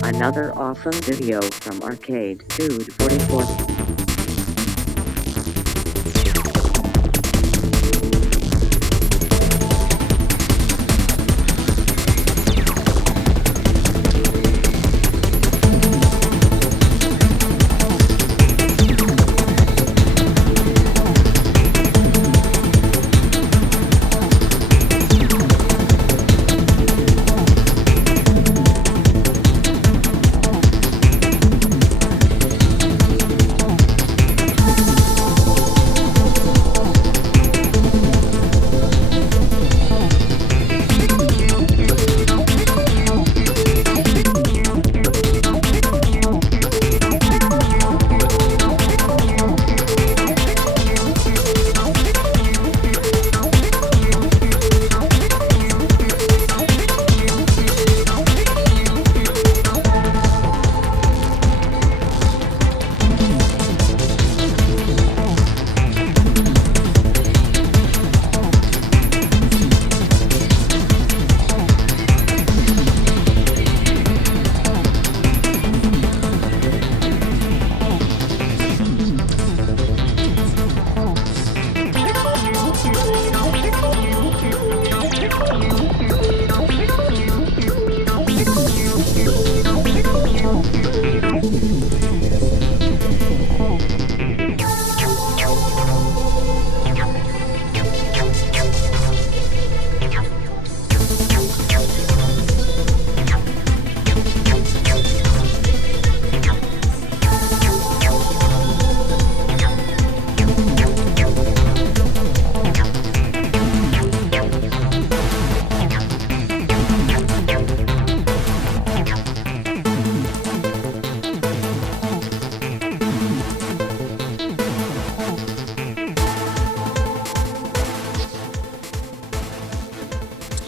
Another awesome video from Arcade Dude 44.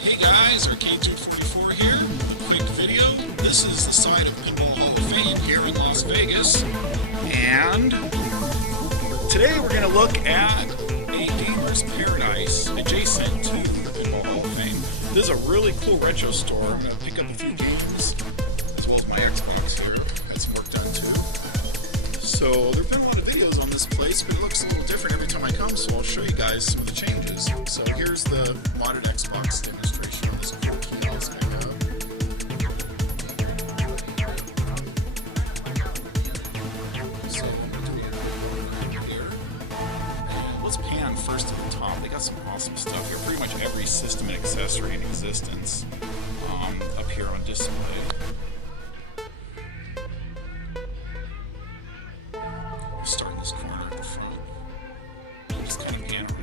Hey guys, Arcade 244 here with a quick video. This is the site of Pinball Hall of Fame here in Las Vegas. And today we're going to look at a gamer's paradise adjacent to Pinball Hall of Fame. This is a really cool retro store. I'm going to pick up a few games as well as my Xbox here. Had some work done too. So there have been a lot of videos on this place, but it looks a little different every time I come, so I'll show you guys some of the changes. So here's the modern Xbox demonstration on this cool kiosk I have. So here. And let's pan first to the top. They got some awesome stuff here. Pretty much every system and accessory in existence up here on display. Start in this corner at the front. Just kind of pan around.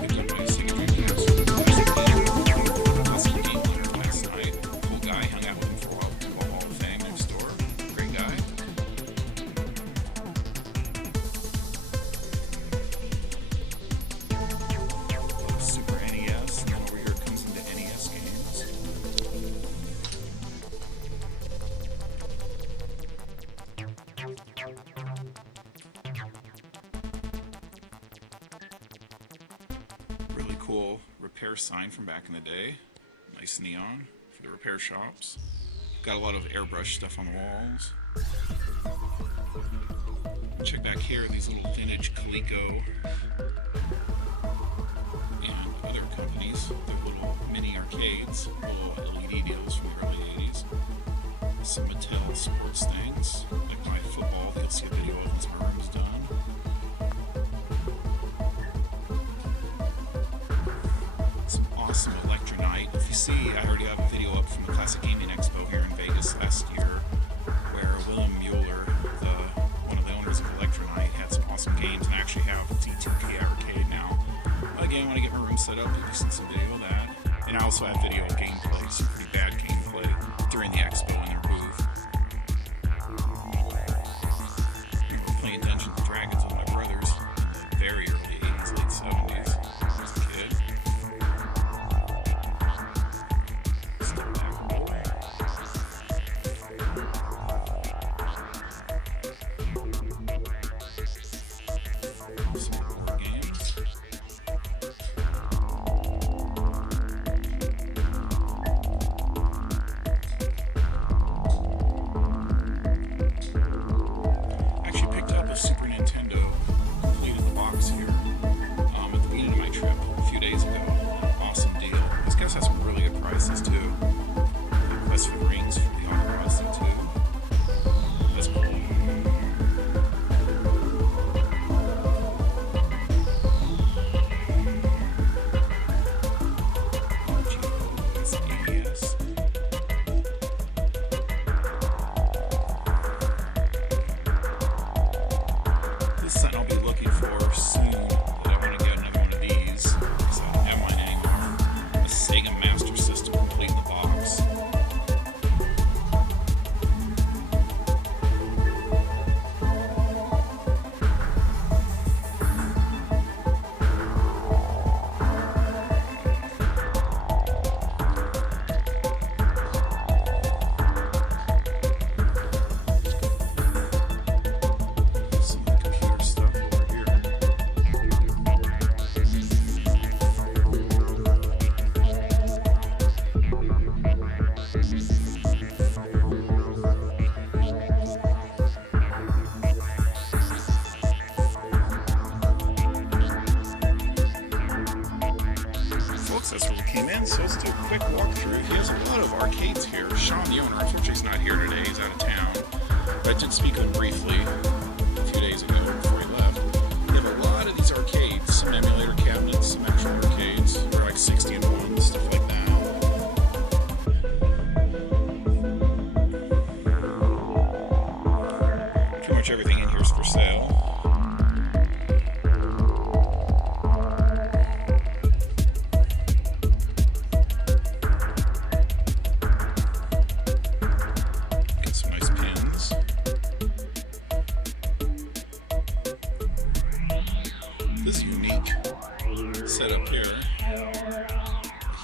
Picked up my secondary games. That's a game leader last night. Cool guy. Hung out with him for a while. Pinball Hall of Fame next door. Great guy. Super NES. And then over here it comes into NES games. Really cool repair sign from back in the day. Nice neon for the repair shops. Got a lot of airbrush stuff on the walls. Check back here, these little vintage Coleco and other companies. They're little mini arcades, little LED deals from the early 80s. Some Mattel sports things, like my football. You'll see a video of once my room's done. Some awesome Electronite. If you see, I already have a video up from the Classic Gaming Expo here in Vegas last year, where Willem Mueller, one of the owners of Electronite, had some awesome games, and I actually have D2K Arcade now. Again, when I get my room set up, you'll see some video of that. And I also have video of gameplay, some pretty bad gameplay during the expo in their booth. We were playing Dungeons and Dragons with my brothers in the very early 80s, late 70s. I was a kid. Step back a little. Some more games. That's where we came in, so let's do a quick walkthrough. He has a lot of arcades here. Sean, the owner, unfortunately he's not here today, he's out of town. But I did speak to him briefly a few days ago before he left. They have a lot of these arcades, some emulator cabinets, some actual arcades. They're like 60 and 1, stuff like that. Pretty much everything in here is for sale. This unique setup here, a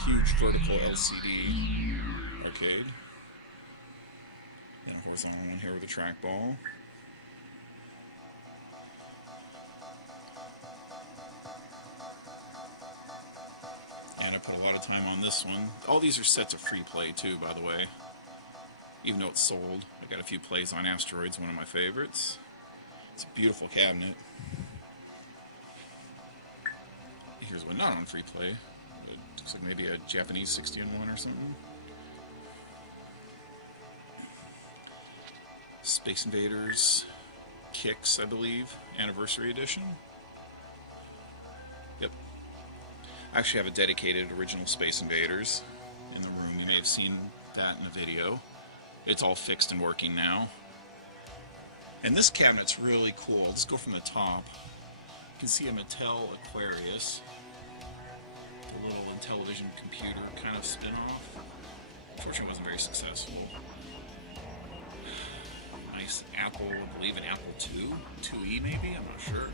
huge vertical LCD arcade, and a horizontal one here with a trackball. And I put a lot of time on this one. All these are set to free play too, by the way, even though it's sold. I got a few plays on Asteroids, one of my favorites. It's a beautiful cabinet. Here's one not on free play. It looks like maybe a Japanese 60 and 1 or something. Space Invaders Kicks, I believe, Anniversary Edition. Yep. I actually have a dedicated original Space Invaders in the room. You may have seen that in a video. It's all fixed and working now. And this cabinet's really cool. Let's go from the top. You can see a Mattel Aquarius. The little Intellivision computer kind of spin-off. Unfortunately, it wasn't very successful. Nice Apple, I believe an Apple II? 2E maybe? I'm not sure.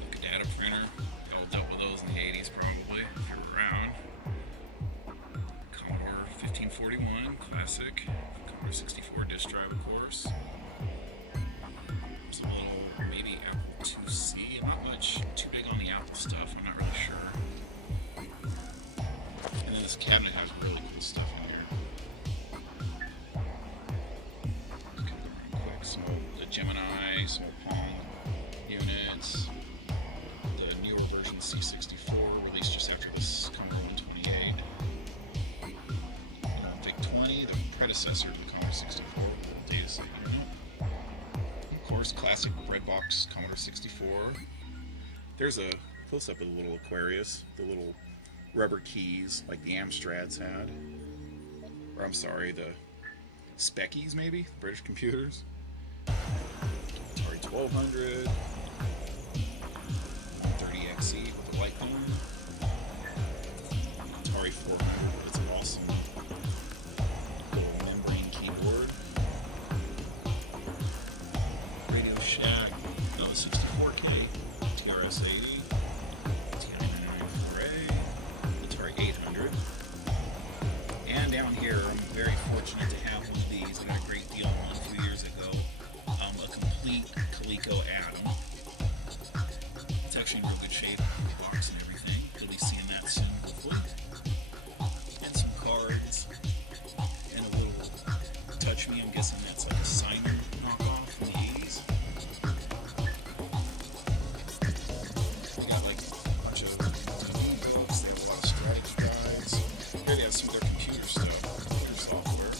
Like a data printer. Y'all dealt with those in the 80s probably, if you were around. Commodore 1541, classic. Commodore 64 disk drive, of course. Some little, maybe Apple IIc, not much too big on the Apple stuff, I'm not really sure. And then this cabinet has really cool stuff in here. Just gonna go real quick. Some the Gemini, some Pong units, the newer version C64, released just after this Commodore 128. VIC-20, the predecessor of the Commodore 64, data set unit. Of course, classic red box Commodore 64. There's a close-up of the little Aquarius, the little rubber keys like the Amstrads had. Or I'm sorry, the Speckies maybe, the British computers. Atari 1200, 30XE with the light beam. Atari 400 with its awesome little membrane keyboard. Radio Shack, another 64K, TRS-80, TI-99 Atari 800. And down here, I'm very fortunate to have one of these. I got a great deal on one a few years ago. A complete Coleco Atom. It's actually in real good shape, the box and everything. You'll be seeing that soon, hopefully. And some cards, and a little Touch Me. I'm guessing that's like a Simon knockoff from the 80s. They got like a bunch of TV books, they have a lot of strategy guides. Here they have some of their computer stuff, computer software.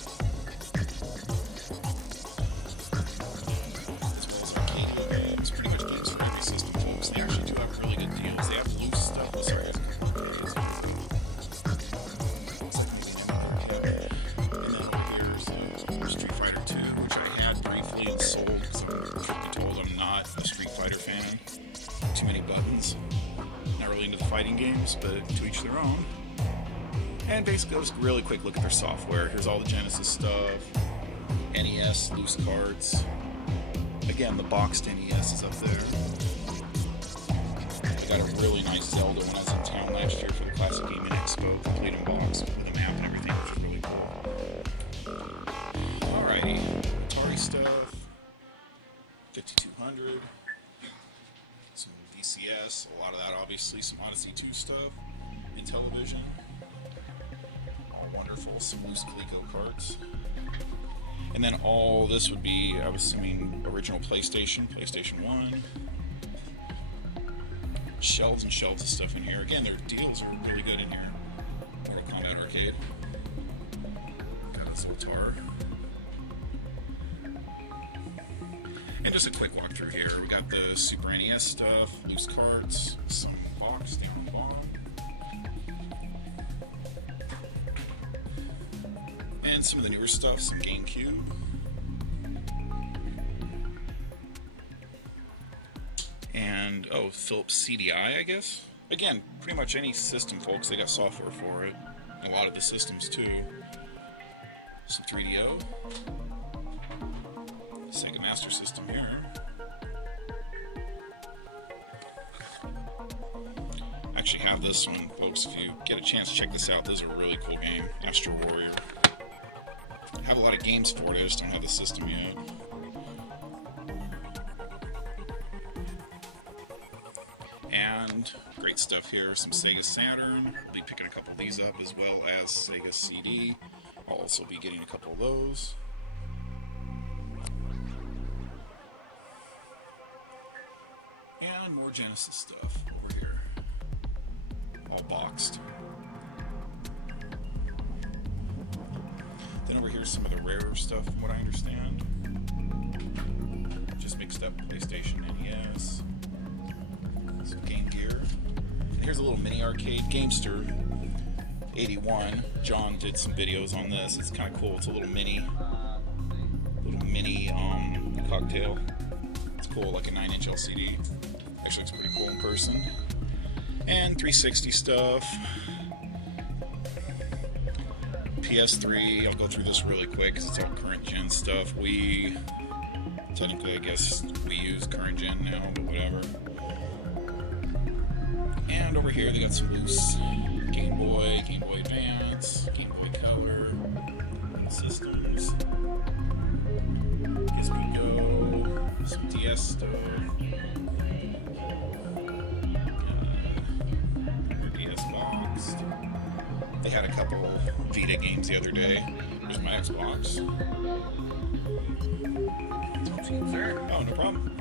As well as arcade games, pretty much games for every system, folks. They actually do have really good deals. They have loose stuff. Oh, sorry, it's a couple of days. Looks like maybe another arcade. And then over here's Street Fighter 2, which I had briefly and sold because I'm told I'm not a Street Fighter fan. Too many buttons. Not really into the fighting games, but to each their own. And basically, just really quick look at their software. Here's all the Genesis stuff. NES, loose cards. Again, the boxed NES is up there. I got a really nice Zelda when I was in town last year for the Classic Gaming Expo, complete in box with a map and everything, which is really cool. Alrighty, Atari stuff, 5200, some VCS, a lot of that obviously, some Odyssey 2 stuff, Intellivision, wonderful, some loose Coleco cards. And then all this would be, I was assuming, original PlayStation 1. shelves and shelves of stuff in here. Again, their deals are really good in here. Mortal Kombat Arcade. Got this little tar. And just a quick walkthrough here. We got the Super NES stuff, loose carts, some box down the bottom. And some of the newer stuff, some GameCube. And, oh, Philips CDI, I guess? Again, pretty much any system, folks, they got software for it. A lot of the systems, too. Some 3DO. Sega Master System here. I actually have this one, folks. If you get a chance to check this out, this is a really cool game. Astro Warrior. I have a lot of games for it, I just don't have the system yet. And great stuff here, some Sega Saturn. I'll be picking a couple of these up, as well as Sega CD. I'll also be getting a couple of those. And more Genesis stuff over here. All boxed. Then over here is some of the rarer stuff, from what I understand. Just mixed up PlayStation, NES. Some Game Gear. And here's a little mini arcade, Gamester 81. John did some videos on this. It's kind of cool. It's a little mini cocktail. It's cool, like a 9-inch LCD. Actually looks pretty cool in person. And 360 stuff. PS3, I'll go through this really quick because it's all current gen stuff. Technically I guess we use current gen now, but whatever. And over here they got some loose Game Boy Advance, Game Boy Color systems. SP Go, some DS stuff. More DS boxed. They had a couple Vita games the other day. Here's my Xbox. Oh, no problem.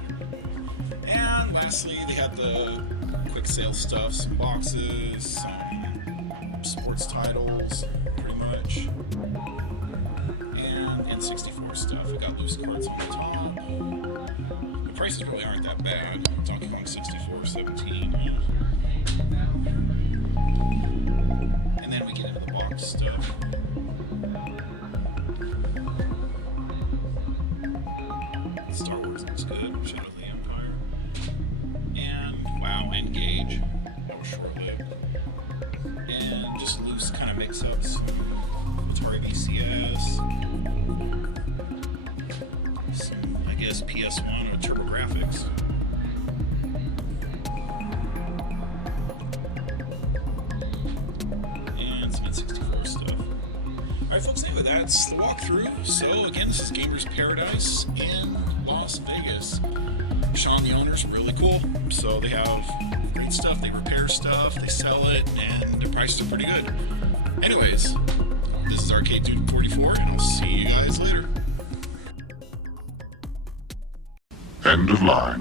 And lastly, they had the quick sale stuff, some boxes, some sports titles, pretty much. And N64 stuff. We got loose cards on the top. The prices really aren't that bad. Donkey Kong 64, $17. And then we get into the box stuff. Star Wars looks good. Shadow of the Empire. And, wow, Engage. That was short-lived. And just loose kind of mix-ups. Atari VCS. Some, I guess, PS1 or TurboGrafx. And some N64 stuff. Alright, folks, anyway, that's the walkthrough. So, again, this is Gamers Paradise in Las Vegas. Sean, the owner's really cool. So they have great stuff. They repair stuff, they sell it, and the prices are pretty good. Anyways, this is Arcade Dude 44, and I'll see you guys later. End of line.